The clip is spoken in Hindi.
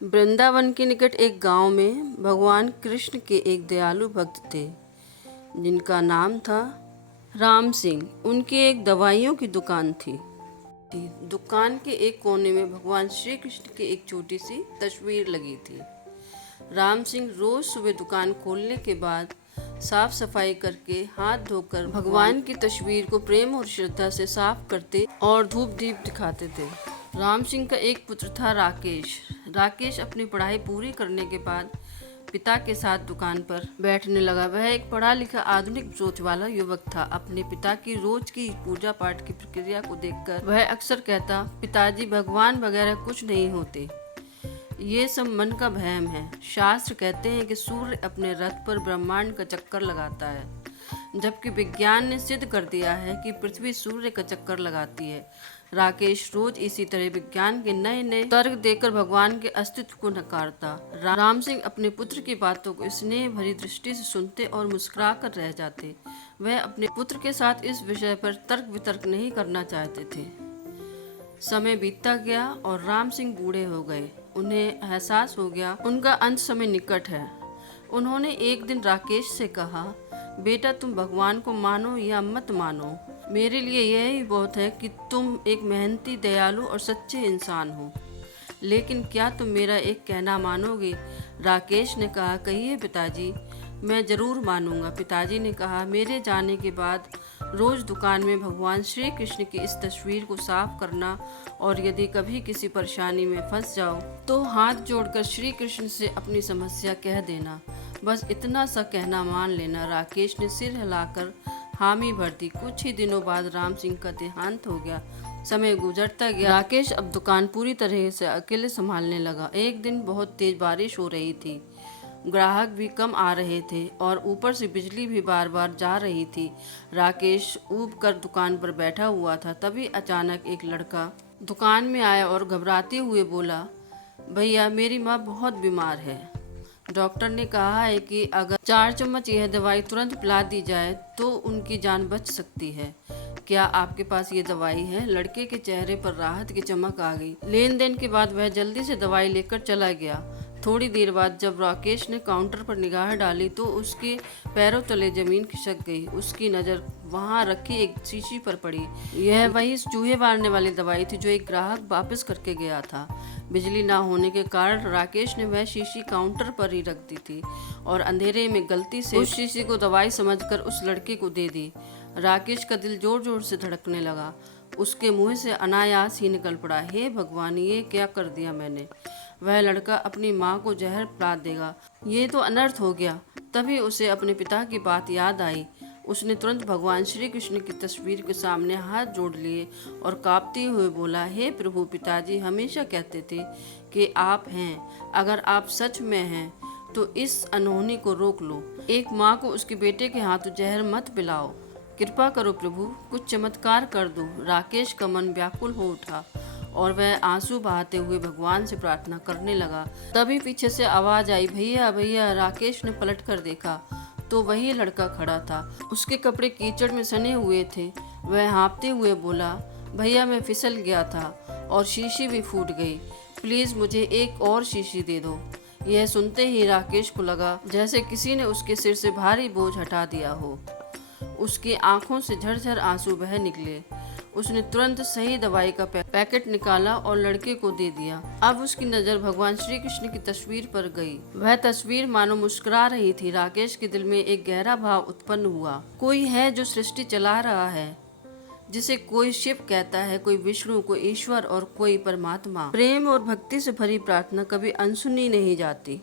वृंदावन के निकट एक गांव में भगवान कृष्ण के एक दयालु भक्त थे जिनका नाम था राम सिंह। उनकी एक दवाइयों की दुकान थी। दुकान के एक कोने में भगवान श्री कृष्ण की एक छोटी सी तस्वीर लगी थी। राम सिंह रोज सुबह दुकान खोलने के बाद साफ सफाई करके हाथ धोकर भगवान की तस्वीर को प्रेम और श्रद्धा से साफ करते और धूप दीप दिखाते थे। राम सिंह का एक पुत्र था राकेश। राकेश अपनी पढ़ाई पूरी करने के बाद पिता के साथ दुकान पर बैठने लगा। वह एक पढ़ा लिखा आधुनिक सोच वाला युवक था। अपने पिता की रोज की पूजा पाठ की प्रक्रिया को देखकर वह अक्सर कहता, पिताजी भगवान वगैरह कुछ नहीं होते, ये सब मन का वहम है। शास्त्र कहते हैं कि सूर्य अपने रथ पर ब्रह्मांड का चक्कर लगाता है, जबकि विज्ञान ने सिद्ध कर दिया है कि पृथ्वी सूर्य का चक्कर लगाती है। राकेश रोज इसी तरह विज्ञान के नए नए तर्क देकर भगवान के अस्तित्व को नकारता। राम सिंह अपने पुत्र की बातों को स्नेह भरी दृष्टि से सुनते और मुस्कुरा कर रह जाते। वह अपने पुत्र के साथ इस विषय पर तर्क वितर्क नहीं करना चाहते थे। समय बीतता गया और राम सिंह बूढ़े हो गए। उन्हें एहसास हो गया उनका अंत समय निकट है। उन्होंने एक दिन राकेश से कहा, बेटा तुम भगवान को मानो या मत मानो, मेरे लिए यही बहुत है कि तुम एक मेहनती, दयालु और सच्चे इंसान हो। लेकिन क्या तुम मेरा एक कहना मानोगे? राकेश ने कहा, कहिए पिताजी, मैं जरूर मानूंगा। पिताजी ने कहा, मेरे जाने के बाद रोज दुकान में भगवान श्री कृष्ण की इस तस्वीर को साफ करना और यदि कभी किसी परेशानी में फंस जाओ तो हाथ जोड़कर श्री कृष्ण से अपनी समस्या कह देना। बस इतना सा कहना मान लेना। राकेश ने सिर हिलाकर हामी भर दी। कुछ ही दिनों बाद राम सिंह का देहांत हो गया। समय गुजरता गया। राकेश अब दुकान पूरी तरह से अकेले संभालने लगा। एक दिन बहुत तेज बारिश हो रही थी। ग्राहक भी कम आ रहे थे और ऊपर से बिजली भी बार बार जा रही थी। राकेश ऊब कर दुकान पर बैठा हुआ था। तभी अचानक एक लड़का दुकान में आया और घबराते हुए बोला, भैया मेरी माँ बहुत बीमार है। डॉक्टर ने कहा है कि अगर 4 चम्मच यह दवाई तुरंत पिला दी जाए तो उनकी जान बच सकती है। क्या आपके पास ये दवाई है? लड़के के चेहरे पर राहत की चमक आ गई। लेन देन के बाद वह जल्दी से दवाई लेकर चला गया। थोड़ी देर बाद जब राकेश ने काउंटर पर निगाह डाली तो उसके पैरों तले जमीन खिसक गई। उसकी नज़र वहां रखी एक शीशी पर पड़ी। यह वही चूहे मारने वाली दवाई थी जो एक ग्राहक वापस करके गया था। बिजली ना होने के कारण राकेश ने वह शीशी काउंटर पर ही रख दी थी और अंधेरे में गलती से उस शीशी को दवाई समझकर उस लड़के को दे दी। राकेश का दिल जोर जोर से धड़कने लगा। उसके मुंह से अनायास ही निकल पड़ा, हे भगवान, ये क्या कर दिया मैंने? वह लड़का अपनी माँ को जहर पिला देगा, ये तो अनर्थ हो गया। तभी उसे अपने पिता की बात याद आई। उसने तुरंत भगवान श्री कृष्ण की तस्वीर के सामने हाथ जोड़ लिए और कांपते हुए बोला, हे प्रभु, पिताजी हमेशा कहते थे कि आप हैं। अगर आप सच में हैं तो इस अनहोनी को रोक लो। एक माँ को उसके बेटे के हाथों जहर मत पिलाओ। कृपा करो प्रभु, कुछ चमत्कार कर दो। राकेश का मन व्याकुल हो उठा और वह आंसू बहाते हुए भगवान से प्रार्थना करने लगा। तभी पीछे से आवाज आई, भैया भैया। राकेश ने पलट कर देखा तो वही लड़का खड़ा था। उसके कपड़े कीचड़ में सने हुए थे। वह हाँफते हुए बोला, भैया मैं फिसल गया था और शीशी भी फूट गई, प्लीज मुझे एक और शीशी दे दो। यह सुनते ही राकेश को लगा जैसे किसी ने उसके सिर से भारी बोझ हटा दिया हो। उसकी आंखों से झरझर आंसू बह निकले। उसने तुरंत सही दवाई का पैकेट निकाला और लड़के को दे दिया। अब उसकी नजर भगवान श्री कृष्ण की तस्वीर पर गई। वह तस्वीर मानो मुस्कुरा रही थी। राकेश के दिल में एक गहरा भाव उत्पन्न हुआ। कोई है जो सृष्टि चला रहा है, जिसे कोई शिव कहता है, कोई विष्णु, कोई ईश्वर और कोई परमात्मा। प्रेम और भक्ति से भरी प्रार्थना कभी अनसुनी नहीं जाती।